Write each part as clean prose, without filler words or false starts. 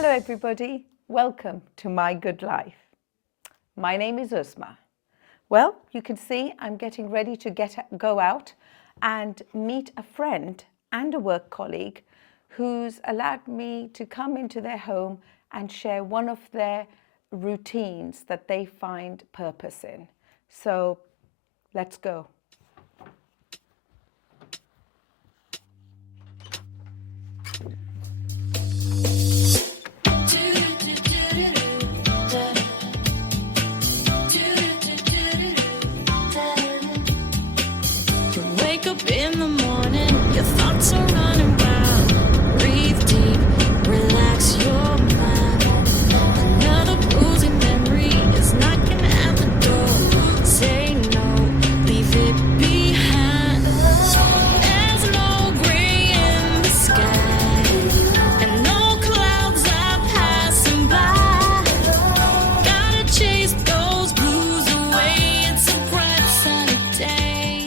Hello everybody, welcome to My Good Life. My name is Uzma. Well, you can see I'm getting ready to go out and meet a friend and a work colleague who's allowed me to come into their home and share one of their routines that they find purpose in. So let's go. In the morning, your thoughts are running wild. Breathe deep, relax your mind. Another bruising memory is knocking at the door. Say no, leave it behind. There's no gray in the sky, and no clouds are passing by. Gotta chase those blues away. It's a bright sunny day.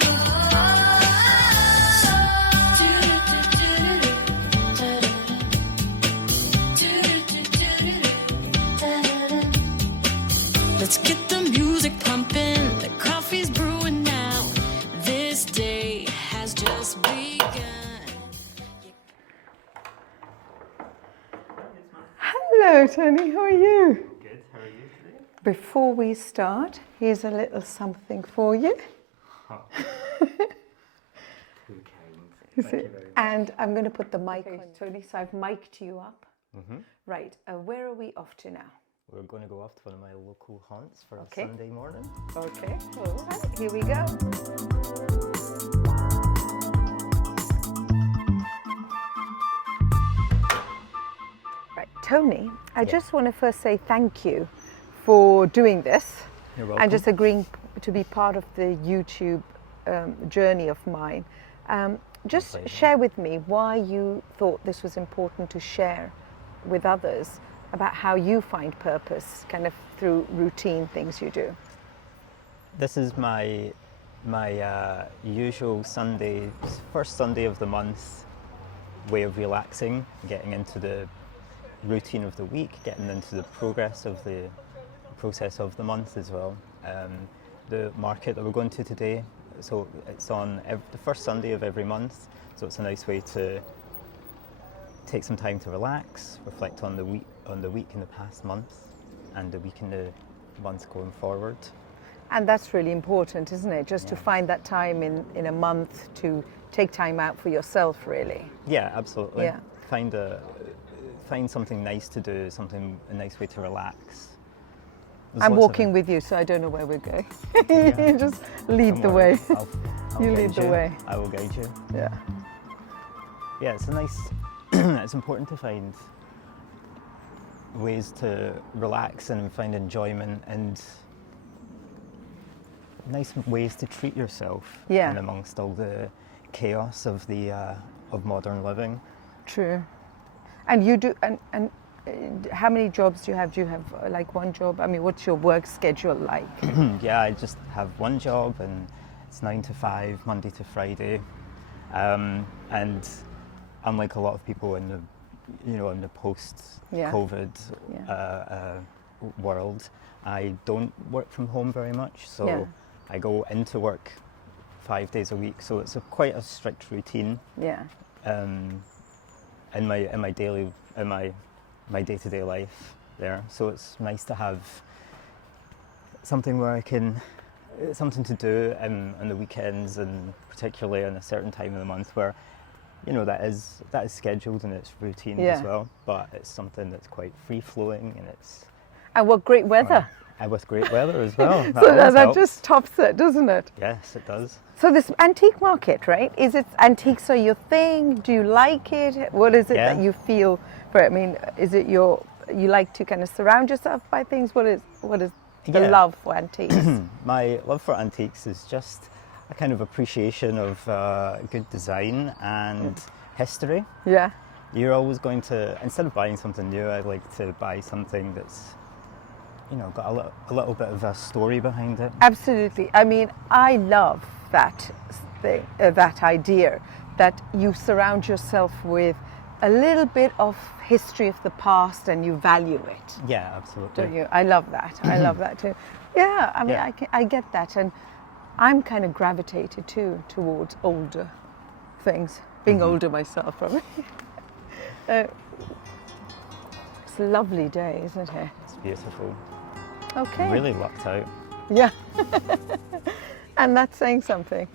Let's get the music pumping, the coffee's brewing now. This day has just begun. Hello Tony, how are you? Good, how are you today? Before we start, here's a little something for you. Too kind. Thank you very much. And I'm going to put the mic on, Tony, so I've mic'd you up. Right, where are we off to now? We're going to go off to one of my local haunts for a Okay. Sunday morning. Okay, all right, here we go. Right, Tony, I just want to first say thank you for doing this. You're welcome. And just agreeing to be part of the YouTube journey of mine. Just pleasure. share with me why you thought this was important to share with others about how you find purpose kind of through routine things you do. This is my usual Sunday, first Sunday of the month way of relaxing, getting into the routine of the week, getting into the process of the month as well. The market that we're going to today, so it's on the first Sunday of every month, so it's a nice way to take some time to relax, reflect on the week in the past month and the week in the month going forward. And that's really important, isn't it? Just to find that time in a month to take time out for yourself, really. Yeah, absolutely. Yeah. Find something nice to do, a nice way to relax. I'm walking with you, so I don't know where we're going. You just lead Don't the worry, way. I'll You guide lead the way. I will guide you. Yeah. Yeah, it's a nice. It's important to find ways to relax and find enjoyment and nice ways to treat yourself. Yeah. And amongst all the chaos of of modern living. True. And you do, and how many jobs do you have? Do you have like one job? I mean, what's your work schedule like? Yeah, I just have one job and it's 9 to 5, Monday to Friday. And unlike a lot of people in the post-COVID world, I don't work from home very much. So I go into work 5 days a week. So it's quite a strict routine. Yeah. In my day-to-day life there. So it's nice to have something something to do on the weekends, and particularly on a certain time of the month where, that is scheduled and it's routine as well, but it's something that's quite free-flowing And what great weather. And with great weather as well. So that helps. just tops it, doesn't it? Yes, it does. So this antique market, right? Is it antiques are your thing? Do you like it? What is it that you feel for it? I mean, is it you like to kind of surround yourself by things? What is the love for antiques? My love for antiques is just a kind of appreciation of good design and history. Yeah. You're always going to, instead of buying something new, I like to buy something that's got a little bit of a story behind it. Absolutely. I mean, I love that idea that you surround yourself with a little bit of history of the past and you value it, Yeah, absolutely. don't you? I love that. I love that too. Yeah, I mean, Yeah. I get that. And I'm kind of gravitated too towards older things, being older myself, probably. It's a lovely day, isn't it? It's beautiful. Okay. Really lucked out. Yeah. And that's saying something.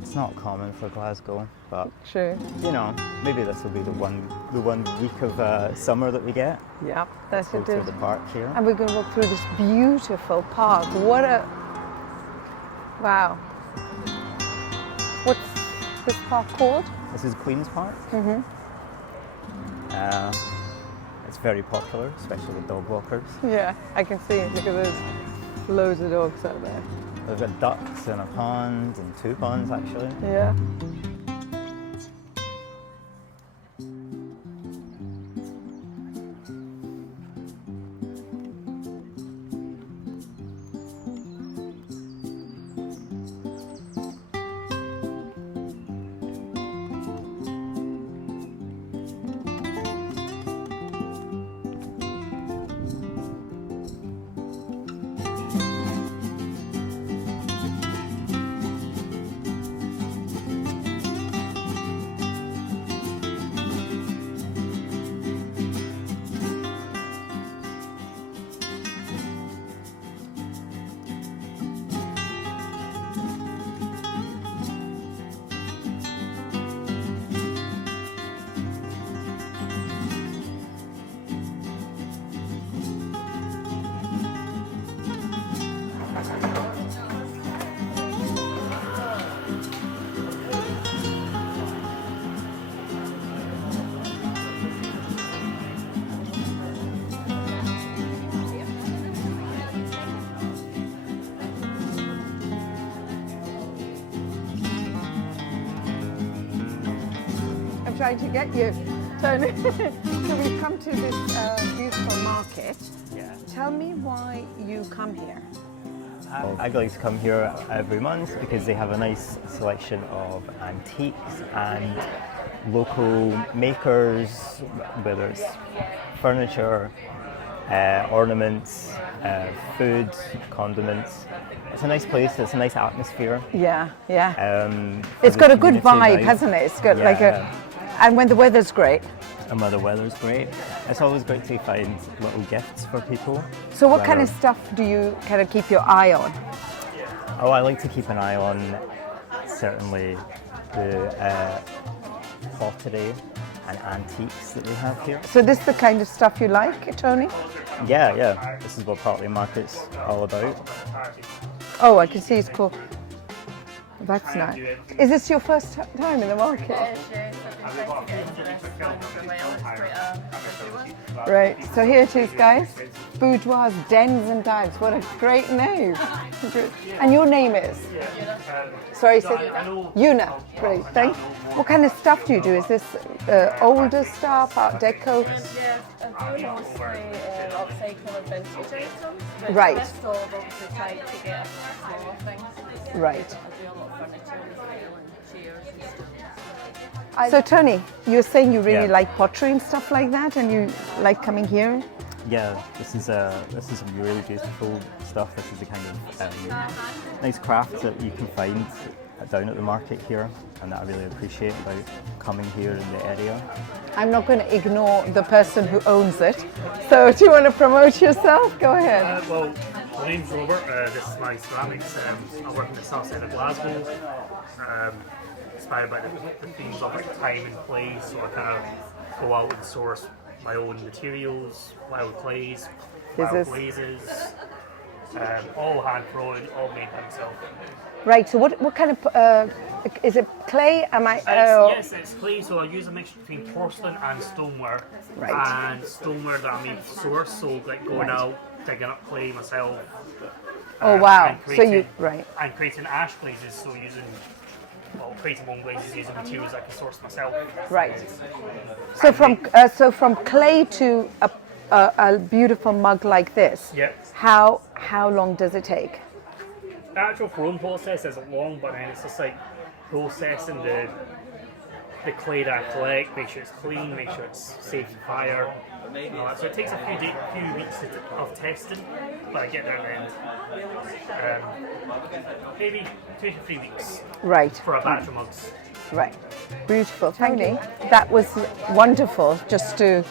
It's not common for Glasgow, but True. you know, maybe this will be the one week of summer that we get. Yeah, that's Go it. through the park here. And we're going to walk through this beautiful park. What a... Wow. What's this park called? This is Queen's Park. It's very popular, especially with dog walkers. Yeah, I can see it. Look at those loads of dogs out there. We've got ducks in a pond, and 2 ponds actually. Yeah. I'm trying to get you, Tony. So we've come to this beautiful market. Yeah. Tell me why you come here. I like to come here every month because they have a nice selection of antiques and local makers, whether it's furniture, ornaments, food, condiments. It's a nice place, it's a nice atmosphere. Yeah, yeah. It's It's got a good vibe, hasn't it? It's got like a, and when the weather's great. And when the weather's great, it's always great to find little gifts for people. So what kind of Whether- stuff do you kind of keep your eye on? Oh, I like to keep an eye on certainly the pottery and antiques that we have here. So this is the kind of stuff you like, Tony? Yeah. This is what Pottery Market's all about. Oh, I can see it's cool. That's nice. Is this your first time in the market? Right, so here it is, guys. Boudoirs, Dens and Dives. What a great name. And your name is? Sorry, Una. Great, thanks. What kind of stuff do you do? Is this older stuff, Art Deco? Yeah, I do mostly upcycled and vintage items. But Right. this store I've obviously tried to get smaller things. Right. I do a lot of furniture as well and chairs and stuff. So Tony, you're saying you really Yeah. like pottery and stuff like that, and you like coming here? Yeah, this is some really beautiful stuff. This is the kind of nice craft that you can find down at the market here, and that I really appreciate about coming here in the area. I'm not going to ignore the person who owns it. So do you want to promote yourself? Go ahead. Well, my name's Robert. This is my ceramics. I work in the south side of Glasgow. Inspired by the themes of like time and place, so I kind of go out and source my own materials, wild clays, wild glazes, all hand thrown, all made by myself. Right, so what kind of, is it clay? Yes, it's clay, so I use a mixture between porcelain and stoneware. Right. And stoneware that I made source, so like going out, digging up clay myself. Oh wow, and so you, creating- right. And creating ash glazes, so using, creating my own glazes using materials I can source myself. Right. So from clay to a beautiful mug like this, Yeah. how long does it take? The actual throwing process isn't long, but then it's just like processing the the clay that I collect, make sure it's clean, make sure it's safe to fire, and all that. So it takes a few weeks of testing, but I get there in the end. Maybe 2 to 3 weeks Right. for a batch of mugs. Right. Beautiful. Tony, that was wonderful just to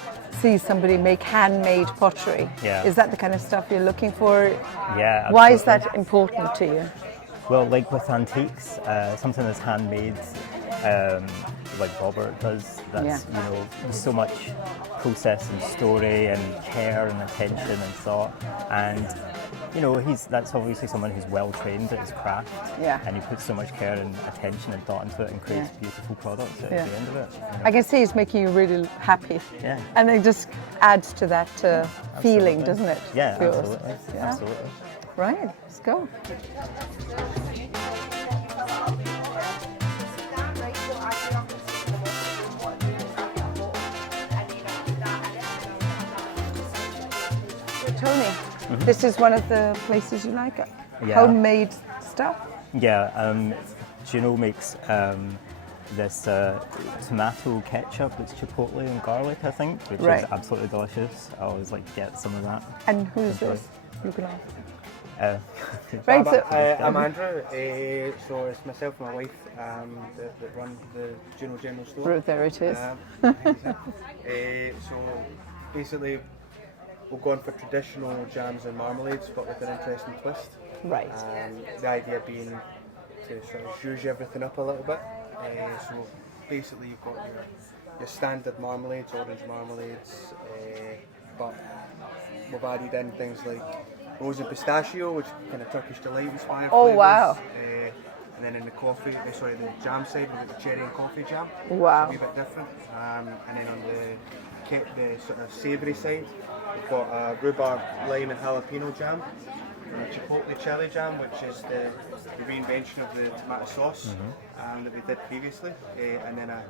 see somebody make handmade pottery. Yeah. Is that the kind of stuff you're looking for? Yeah. Why is absolutely. that important to you? Well, like with antiques, something that's handmade, like Robert does, that's, Yeah. there's so much process and story and care and attention and thought. And, that's obviously someone who's well trained at his craft. Yeah. And he puts so much care and attention and thought into it and creates beautiful products at the end of it. I can see it's making you really happy. Yeah. And it just adds to that feeling, Absolutely. doesn't it? Yeah, Yours? absolutely. Yeah. Absolutely. Right, let's go. Tony, this is one of the places you like Yeah. homemade stuff? Yeah, Juno makes this tomato ketchup. It's chipotle and garlic, I think, which Right. is absolutely delicious. I always like to get some of that. And who's Enjoy. this? You can ask. Uh, Right, so, I'm Andrew, so it's myself and my wife that run the Juno General Store. there it is. So basically, we're going for traditional jams and marmalades, but with an interesting twist. Right. The idea being to sort of zhuzh everything up a little bit. So basically, you've got your standard marmalades, orange marmalades, but we've added in things like rose and pistachio, which kind of Turkish delight inspired Oh, flavours. wow. And then in the the jam side, we've got the cherry and coffee jam. Wow. It's a wee bit different. And then on the sort of savoury side, we've got a rhubarb, lime and jalapeno jam. And a chipotle chili jam, which is the reinvention of the tomato sauce that we did previously. And then a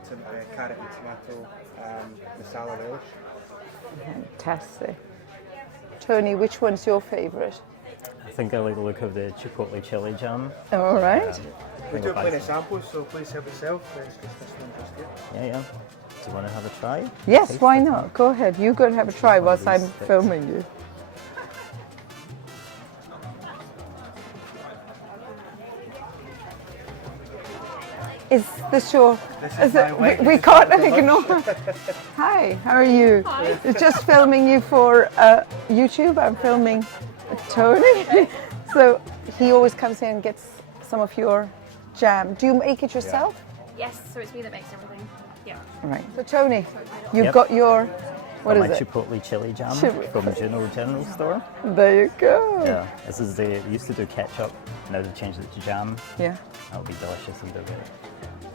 carrot and tomato masala relish. Fantastic. Tony, which one's your favourite? I think I like the look of the chipotle chili jam. All right. We do plenty of samples, so please help yourself. It's just this one just here. Yeah. Do you want to have a try? Yes, Taste why it? not? Go ahead. You go and have a try One of whilst I'm these sticks. filming you. Is this your? This is it, my wife. we can't ignore. Hi, how are you? Hi. Just filming you for YouTube. I'm filming Tony. So he always comes here and gets some of your jam. Do you make it yourself? Yes, so it's me that makes everything. Yeah. Right. So Tony, you've Yep. got your. What my is it? chipotle chili jam Chili. from Juno General Store. There you go. Yeah, this is they used to do ketchup, now they've changed it to jam. Yeah. That'll be delicious either way.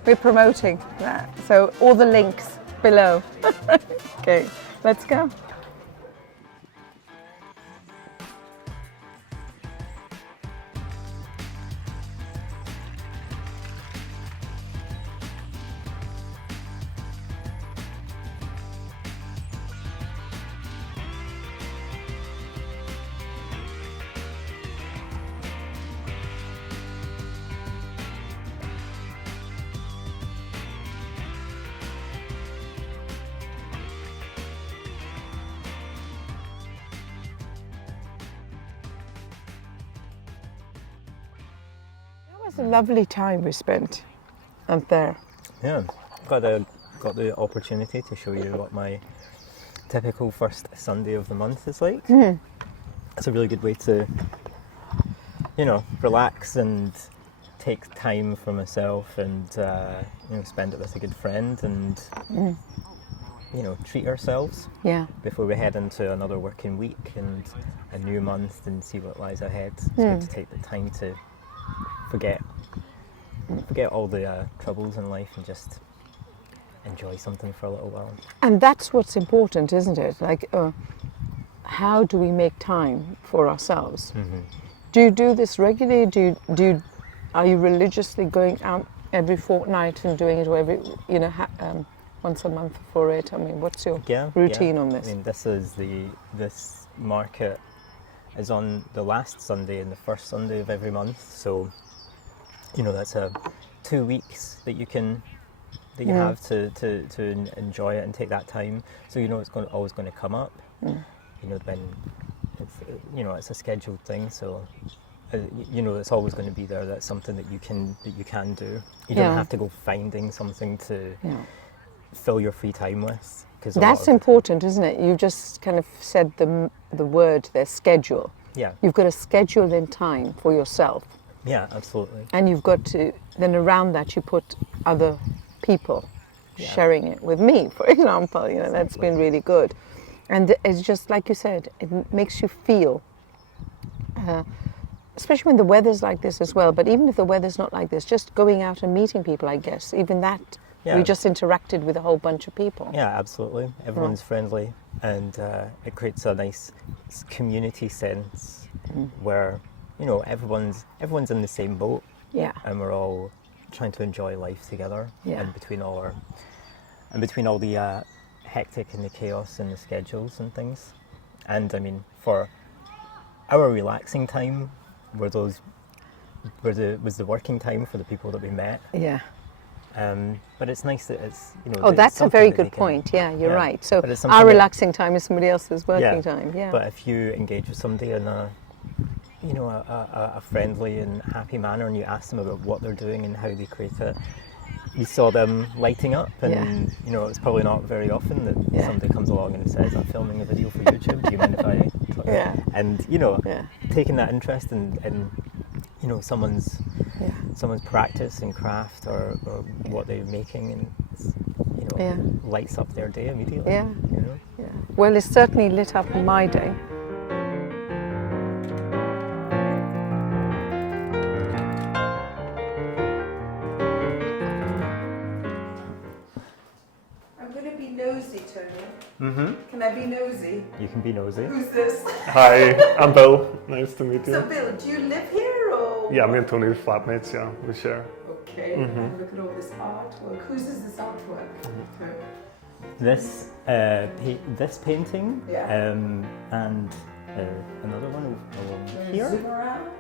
We're promoting that. So all the links below. Okay, let's go. It was a lovely time we spent up there. Yeah, got the opportunity to show you what my typical first Sunday of the month is like. It's a really good way to, relax and take time for myself and spend it with a good friend and treat ourselves Yeah. before we head into another working week and a new month and see what lies ahead. It's good to take the time to forget all the troubles in life and just enjoy something for a little while. And that's what's important, isn't it? Like, how do we make time for ourselves? Do you do this regularly? Are you religiously going out every fortnight and doing it, or every, once a month for it? I mean, what's your routine on this? I mean, this market is on the last Sunday and the first Sunday of every month, so that's 2 weeks that you can that you have to enjoy it and take that time. So you know it's always going to come up. You know, when it's, you know, it's a scheduled thing, so you know it's always going to be there. That's something that you can do. You don't have to go finding something to fill your free time with. That's important, isn't it? You just kind of said the word there, schedule. Yeah. You've got to schedule in time for yourself. Yeah, absolutely. And you've got to, then around that you put other people sharing it with me, for example. You know, that's been really good. And it's just like you said, it makes you feel, especially when the weather's like this as well, but even if the weather's not like this, just going out and meeting people, I guess, even that, we just interacted with a whole bunch of people. Yeah, absolutely. Everyone's friendly, and it creates a nice community sense where, you know, everyone's in the same boat. Yeah. And we're all trying to enjoy life together. Yeah. And between all the hectic and the chaos and the schedules and things. And I mean, for our relaxing time, was the working time for the people that we met. Yeah. But it's nice that it's, you know. Oh, that's a very good point. Yeah, you're right. So our relaxing time is somebody else's working time. Yeah. But if you engage with somebody in a friendly and happy manner, and you ask them about what they're doing and how they create it, you saw them lighting up, and you know, it's probably not very often that somebody comes along and says, "I'm filming a video for YouTube. Do you mind if I?" And you know, taking that interest in you know, someone's practice and craft or what they're making, and you know, lights up their day immediately. Yeah. You know? Yeah. Well, it's certainly lit up my day. I'm going to be nosy, Tony. Mm-hmm. Can I be nosy? You can be nosy. Who's this? Hi, I'm Bill. Nice to meet you. So, Bill, do you live here or? Yeah, me and Tony are flatmates. Yeah, we share. Okay. And look at all this artwork. Whose is this artwork? This this painting, and another one along here. Zoom around.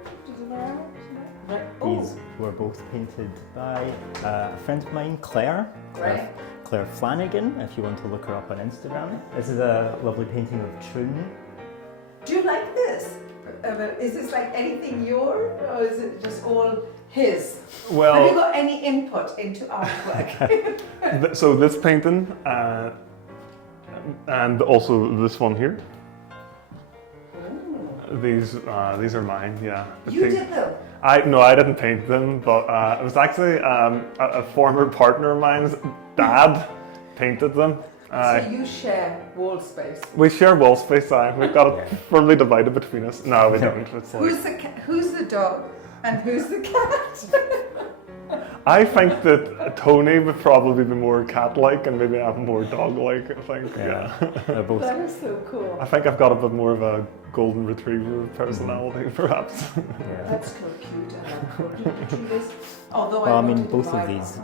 Right. These were both painted by a friend of mine, Claire. Right. Claire Flanagan, if you want to look her up on Instagram. This is a lovely painting of Troon. Do you like this? Is this like anything yours, or is it just all his? Well, have you got any input into artwork? So this painting, and also this one here. These are mine. Yeah. You did them. I didn't paint them, but it was actually a former partner of mine's dad painted them. So you share wall space. We share wall space. We've got it firmly divided between us. No, we don't. It's like, who's the dog and who's the cat? I think that Tony would probably be more cat-like, and maybe I'm more dog-like. I think. Yeah. They're both. That is so cool. I think I've got a bit more of a golden retriever personality, perhaps. That's so cute. I love golden retrievers. Although Well, I mean, wanted to both buy of these,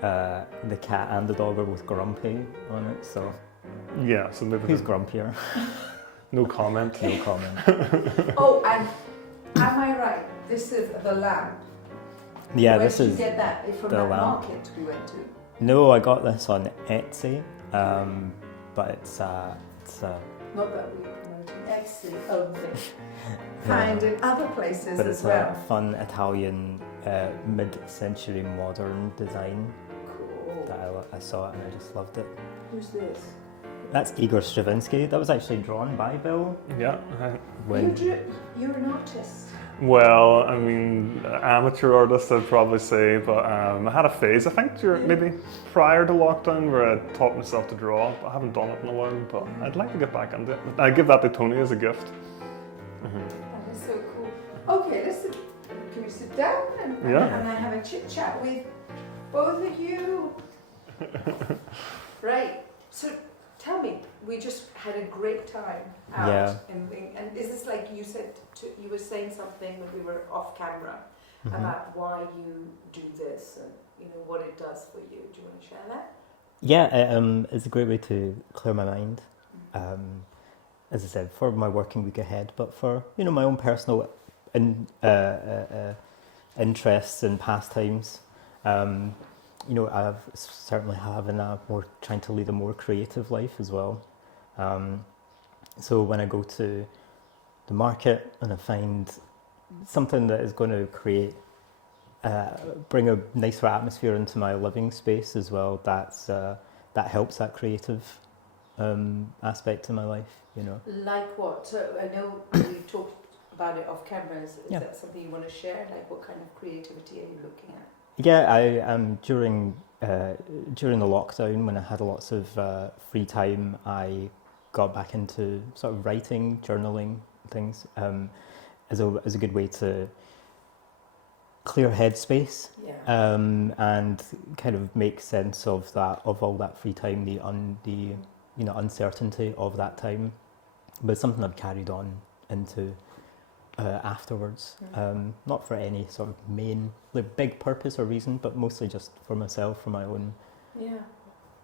the cat and the dog are both grumpy on it. So Yeah. So maybe who's grumpier? no comment. No comment. Oh, and am I right? This is the lamp. Yeah, Where this did you is get that? From the that lamp. market we went to. No, I got this on Etsy, but it's Not that we're promoting Etsy only. Find in other places but as it's well. a fun Italian mid-century modern design Cool. that I saw it and I just loved it. Who's this? That's Igor Stravinsky. That was actually drawn by Bill. Yeah. You're an artist. Well, I mean, amateur artist, I'd probably say, but I had a phase, I think, maybe prior to lockdown, where I taught myself to draw. I haven't done it in a while, but I'd like to get back into it. I give that to Tony as a gift. That is so cool. Okay, listen. Can we sit down and I have a chit chat with both of you? Right. So tell me, we just had a great time out, and is this like you said? You were saying something when we were off camera about why you do this and you know what it does for you. Do you want to share that? Yeah, it's a great way to clear my mind. As I said, for my working week ahead, but for my own personal interests and pastimes. you know, I certainly have, and I'm more trying to lead a more creative life as well. So when I go to the market and I find something that is going to bring a nicer atmosphere into my living space as well, that helps that creative aspect of my life, you know. Like what? So I know you talked about it off camera. Is Yeah. that something you want to share? Like, what kind of creativity are you looking at? Yeah, I during the lockdown, when I had lots of free time, I got back into sort of writing, journaling things as a good way to clear headspace. Yeah. And kind of make sense of all that free time, the uncertainty of that time, but something I've carried on into afterwards. Not for any sort of big purpose or reason, but mostly just for myself, for my own,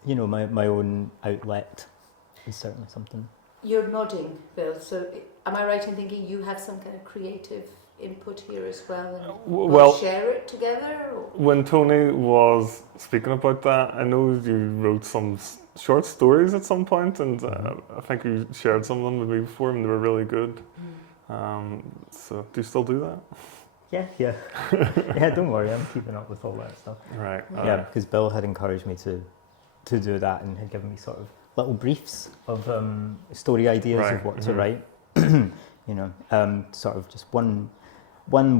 my own outlet is certainly something. You're nodding, Bill. So am I right in thinking you have some kind of creative input here as well, and Well, share it together? Or? when Tony was speaking about that, I know you wrote some short stories at some point, and I think you shared some of them with me before, and they were really good. So do you still do that? Yeah. Yeah, don't worry, I'm keeping up with all that stuff. Right. Yeah, because Bill had encouraged me to do that and had given me sort of little briefs of story ideas Right. of what to write. Sort of just one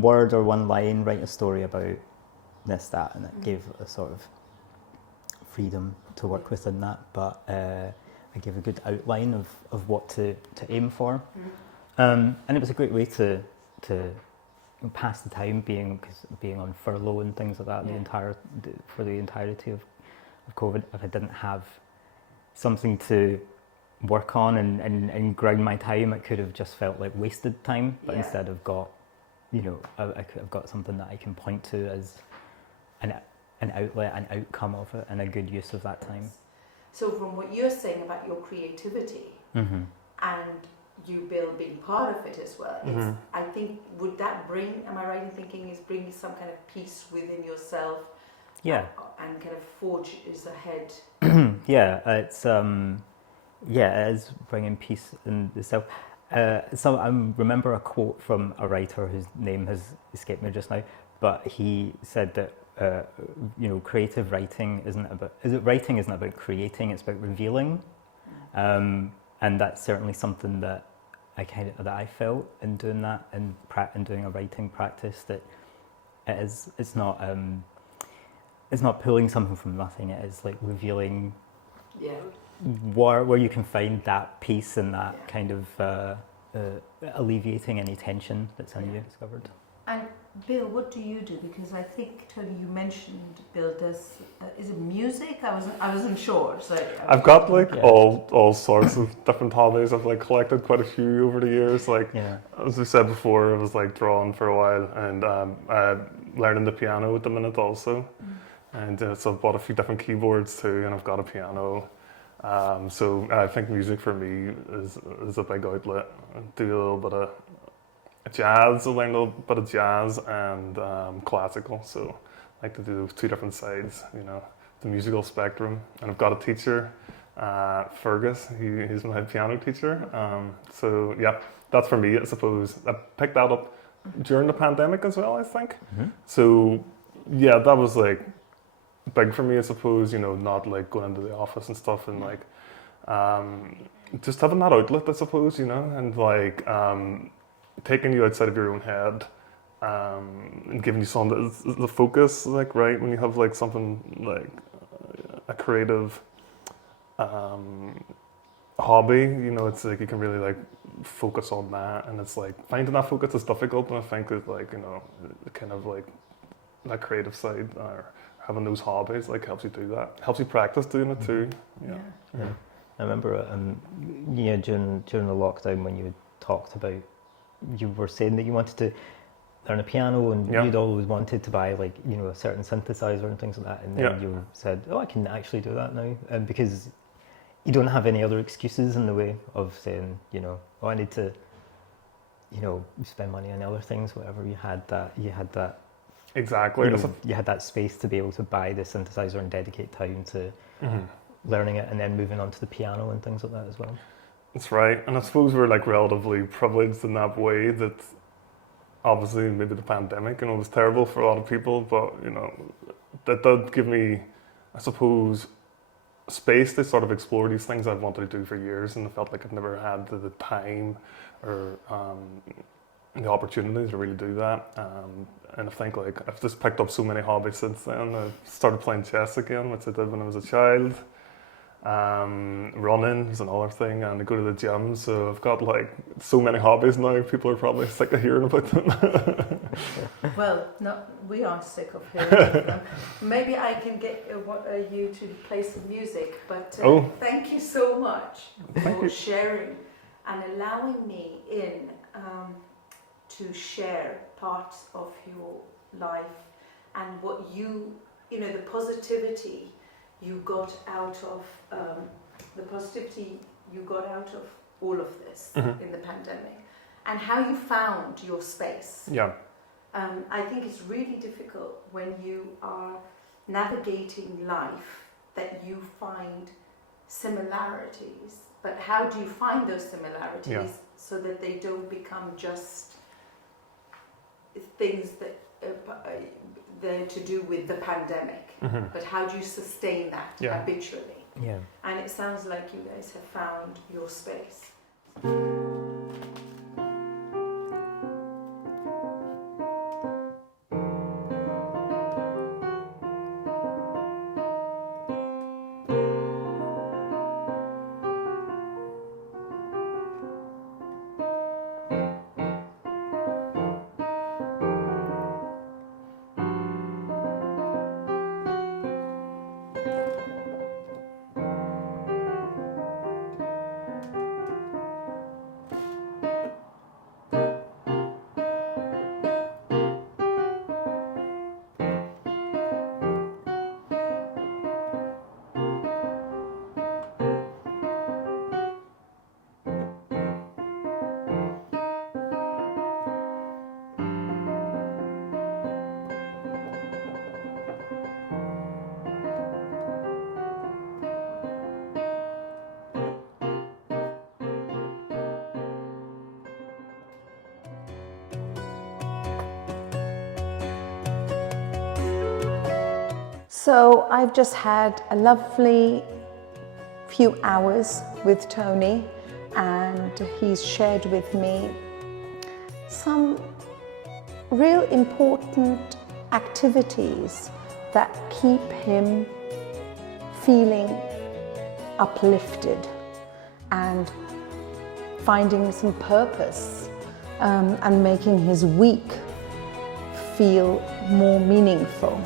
word or one line, write a story about this, that, and it gave a sort of freedom to work within that. But I gave a good outline of what to aim for. And it was a great way to pass the time, being on furlough and things like that. For the entirety of COVID, if I didn't have something to work on and ground my time, it could have just felt like wasted time. But instead, I've got I've got something that I can point to as an outlet, an outcome of it, and a good use of that time. So from what you're saying about your creativity Mm-hmm. and you, Bill, being part of it as well, Mhm. I think, would that bring, am I right in thinking, is bring some kind of peace within yourself? Yeah. And kind of forge is ahead. Yeah, it is bringing peace in the self. So I remember a quote from a writer whose name has escaped me just now, but he said that creative writing isn't about creating, it's about revealing, and that's certainly something that I felt in doing that and doing a writing practice, that it's not pulling something from nothing. It is like revealing where you can find that peace and that kind of alleviating any tension that's in you discovered. And Bill, what do you do? Because I think, Tony, you mentioned Bill does, is it music? I wasn't sure. So I've got all sorts of different hobbies. I've collected quite a few over the years. As we said before, I was drawing for a while, and learning the piano at the minute also. And so I've bought a few different keyboards too, and I've got a piano. So I think music for me is a big outlet. I do a little bit of jazz. I learned a little bit of jazz and classical. So I like to do those two different sides, the musical spectrum. And I've got a teacher, Fergus. He's my piano teacher. So yeah, that's for me, I suppose. I picked that up during the pandemic as well, I think. Mm-hmm. So yeah, that was big for me, I suppose, not going into the office and stuff, and just having that outlet, I suppose, and taking you outside of your own head, and giving you something that's the focus, right, when you have something a creative hobby, it's you can really focus on that, and it's finding that focus is difficult, and I think that kind of that creative side, or having those hobbies helps you do that. Helps you practice doing it too. Yeah. I remember during the lockdown when you talked about, you were saying that you wanted to learn a piano, and you'd always wanted to buy a certain synthesizer and things like that, and then you said, I can actually do that now, and because you don't have any other excuses in the way of saying, I need to spend money on other things, whatever. You had that Exactly. You know, you had that space to be able to buy the synthesizer and dedicate time to learning it, and then moving on to the piano and things like that as well. That's right. And I suppose we're like relatively privileged in that way that obviously maybe the pandemic, you know, was terrible for a lot of people, but, you know, that did give me, I suppose, space to sort of explore these things I've wanted to do for years, and I felt like I've never had the time or the opportunity to really do that. And I think like I've just picked up so many hobbies since then. I started playing chess again, which I did when I was a child. Running is another thing, and I go to the gym, so I've got like so many hobbies now. People are probably sick of hearing about them. Well, no, we are sick of hearing of them. Maybe I can get you to play some music, but thank you so much for sharing and allowing me in to share parts of your life and what you know, the positivity you got out of all of this in the pandemic, and how you found your space. Yeah. I think it's really difficult when you are navigating life that you find similarities, but how do you find those similarities so that they don't become just things that they're to do with the pandemic, but how do you sustain that habitually? Yeah. And it sounds like you guys have found your space. So I've just had a lovely few hours with Tony, and he's shared with me some real important activities that keep him feeling uplifted and finding some purpose and making his week feel more meaningful.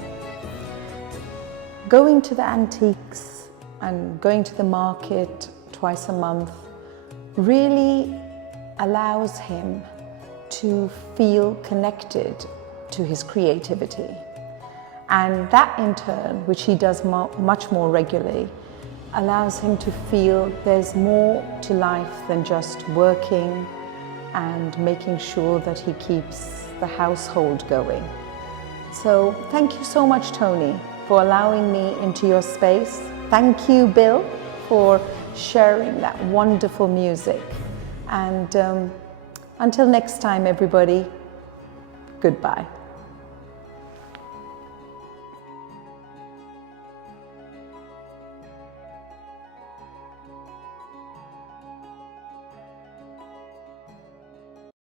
Going to the antiques and going to the market twice a month really allows him to feel connected to his creativity. And that in turn, which he does much more regularly, allows him to feel there's more to life than just working and making sure that he keeps the household going. So thank you so much, Tony, for allowing me into your space. Thank you, Bill, for sharing that wonderful music. And until next time, everybody, goodbye.